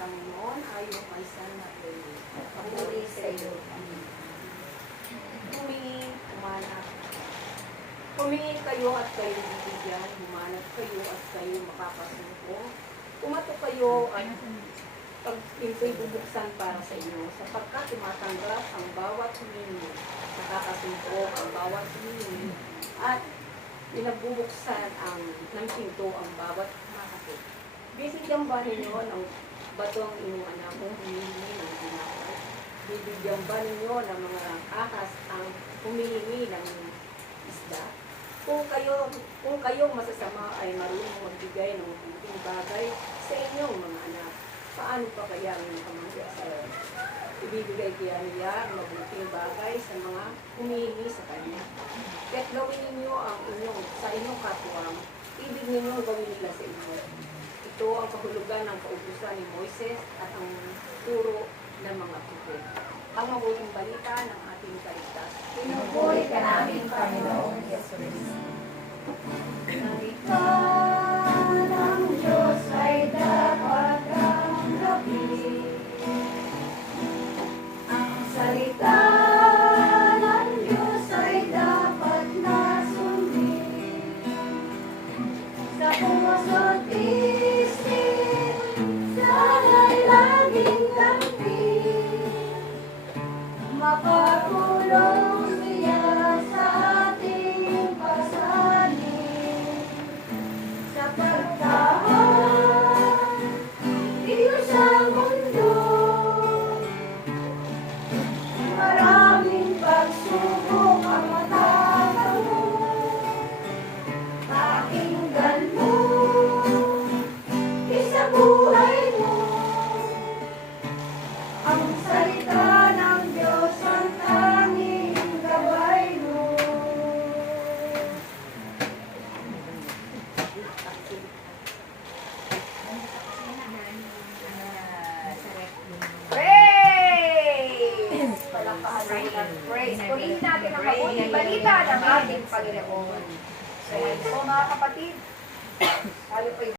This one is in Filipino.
Panginoon, ayon kay San Mateo. Pagpuri sa iyo. Humingi kayo at kayo bibigyan, humanap kayo at kayo makakasumpong. Pumato kayo at pag-pinto'y bubuksan para sa inyo, sapagkat tumatanggap ang bawat humingi, nakakasumpong ang bawat humingi, at pinagbubuksan ng pinto ang bawat makakasumpong. Bibigyan ba ninyo ng bato ang inyong anak kung humingi ng tinapay? Bibigyan ba ninyo ng mga ahas ang humingi ng isda? Kung kayo masasama ay marunong magbigay ng mabuting bagay sa inyong mga anak, paano pa kaya ang inyong Panginoon? Ibibigay kaya niya ang mabuting bagay sa mga humihingi sa Kanya. Kaya't gawin ninyo sa inyong kapwa, ibig ninyo gawin nila sa inyo. Ito ang kahulugan ng kautusan ni Moises at ang turo ng mga prophet. Ang mabuting balita ng ating kaligtas. Pinupuri ka namin, Panginoong Yesus. Salita ng Diyos ay dapat tanggapin. Ang salita ng Diyos ay dapat nasundin. Sa puso't isip, sana'y laging tampin. Makatulong siya sa ating pasanin. Sa pagtahan dito sa mundo, maraming pagsubok ang matatamo. Pakinggan mo, isa buhay mo, ang salita ng Diyos ang tanging gabay mo. Praise! Palakpakan natin ang praise. Purihin natin ang mabuting balita ng ating Panginoon. So, mga kapatid, lalo pa